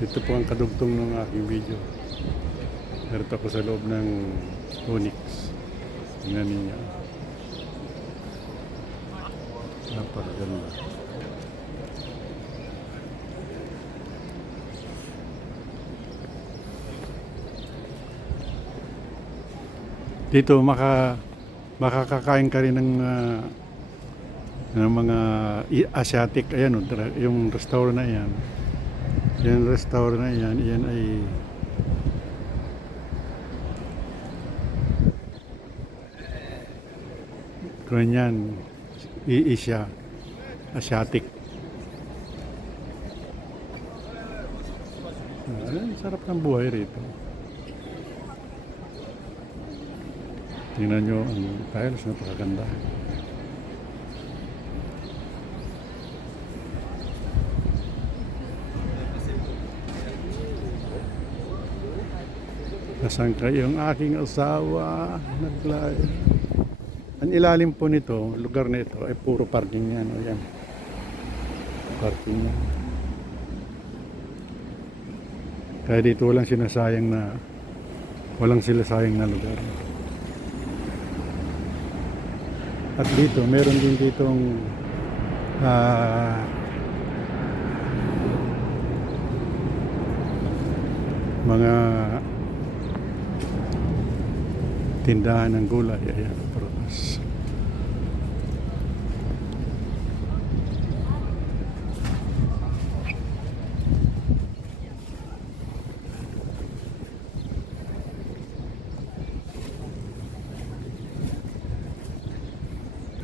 Ito po ang kadugtong ng aking video. Narito ako sa loob ng Onyx. Tingnan ninyo. Napakaganda. Dito makakakain ka rin ng mga Asiatic. Ayan, yung restaurant na yan. Yung restaurant na yan, yan ay ganyan, Asia, Asiatic. Sarap ng buhay rito. Tingnan nyo ang tiles, napakaganda. Nasaan kayong aking asawa? Naglayo. Ang ilalim po nito, lugar nito ay puro parking yan. O yan. Parking yan. Kaya dito walang sinasayang na lugar. At dito, meron din ditong mga tindahan ng gulay. Ayan, prutas.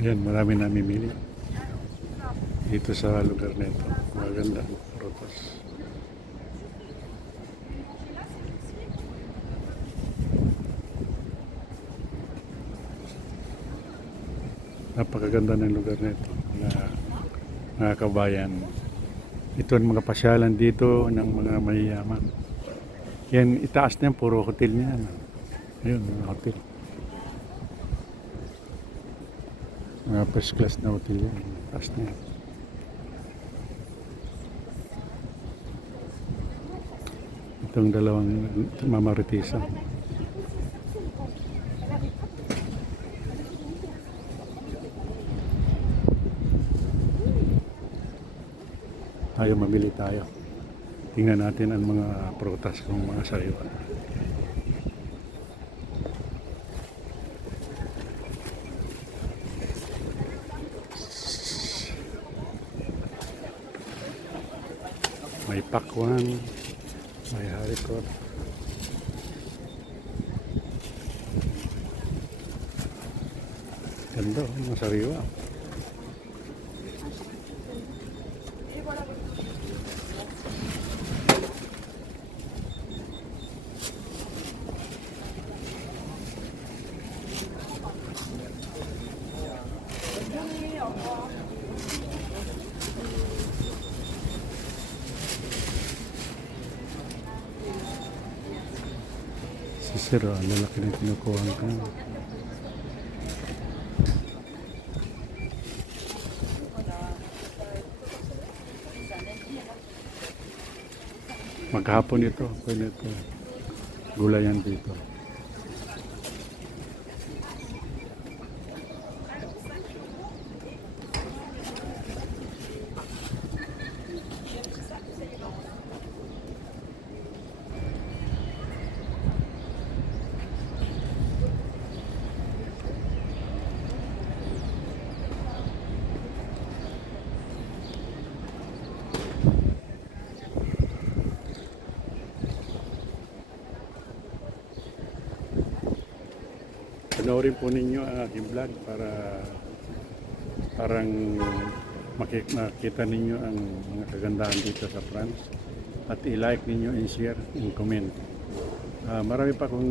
Ayan, marami namimili dito sa lugar nito. Maganda ang prutas. Napakaganda ng lugar nito, mga kabayan. Ito ang mga pasyalan dito ng mga mayayaman. Yan, itaas na yan, puro hotel niyan. Ayun, mga hotel. Mga first class na hotel yan. Itaas na yan. Itong dalawang mamaritisan. Tayo, mamili tayo. Tingnan natin ang mga prutas kung mga sariwa. May pakwan, may haricot. Ganda, mga sariwa. Si Sir, lalaki na kinukuha ko. Maghapon ito, pwede ito. Gulayan dito. Panoorin po ninyo ang aking vlog para parang makita ninyo ang mga kagandahan dito sa France, at i-like ninyo, i-share, i-comment. Marami pa akong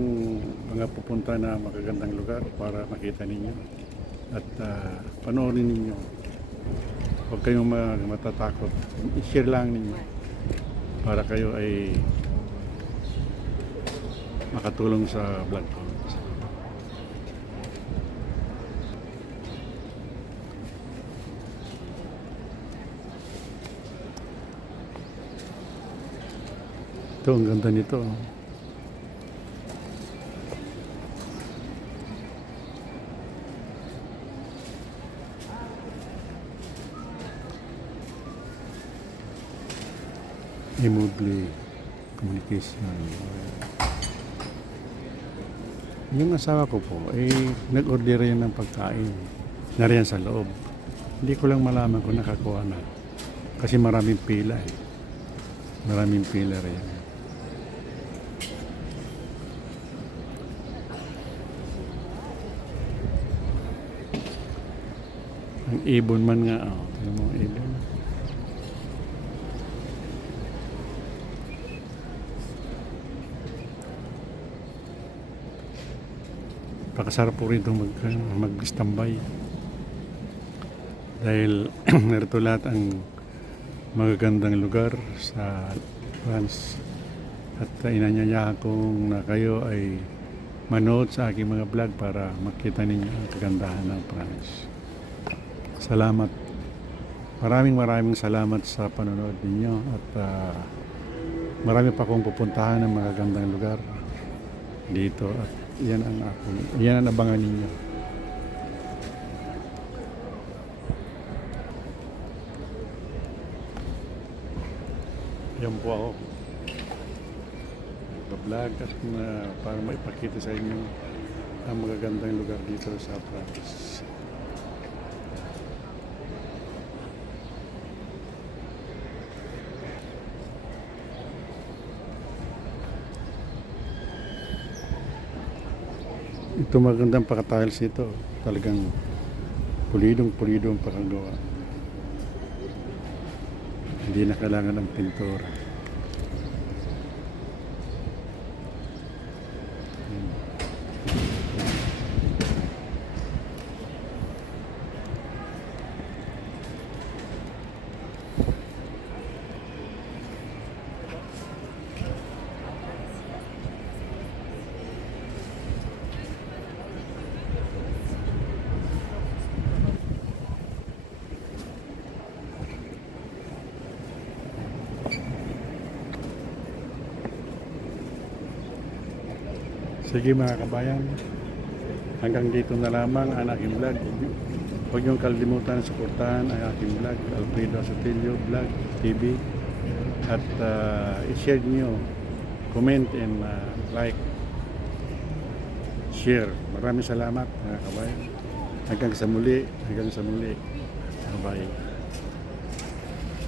mga pupunta na magagandang lugar para makita ninyo at panoorin ninyo. Huwag kayong matatakot, i-share lang ninyo para kayo ay makatulong sa vlog ko. Ito, ang ganda nito. Immobile communication. Yung asawa ko po, nag-order yan ng pagkain. Nariyan sa loob. Hindi ko lang malaman kung nakakuha na. Kasi maraming pila eh. Maraming pila rin. Ang ibon man nga, oh. Tignan mo ang ibon. Pakasarap po rin itong mag-standby. Dahil narito lahat ang magagandang lugar sa France. At inanyayahan kong na kayo ay manood sa aking mga vlog para makita ninyo ang kagandahan ng France. Salamat. Maraming salamat sa panonood ninyo at marami pa akong pupuntahan ng magagandang lugar dito at yan ang abangan ninyo. Yan po ako. Nagpa-vlog at para maipakita sa inyo ang magagandang lugar dito sa France. Ito magandang paka-tiles ito. Talagang pulidong-pulido ang pakagawa. Hindi na kailangan ng pintura. Sige mga kabayan, hanggang dito na lamang ang aking vlog. Huwag niyong kalimutan suportahan ang aking vlog, Alfredo Sotilio Vlog TV. At i-share niyo, comment and like, share. Maraming salamat mga kabayan. Hanggang sa muli. Bye-bye.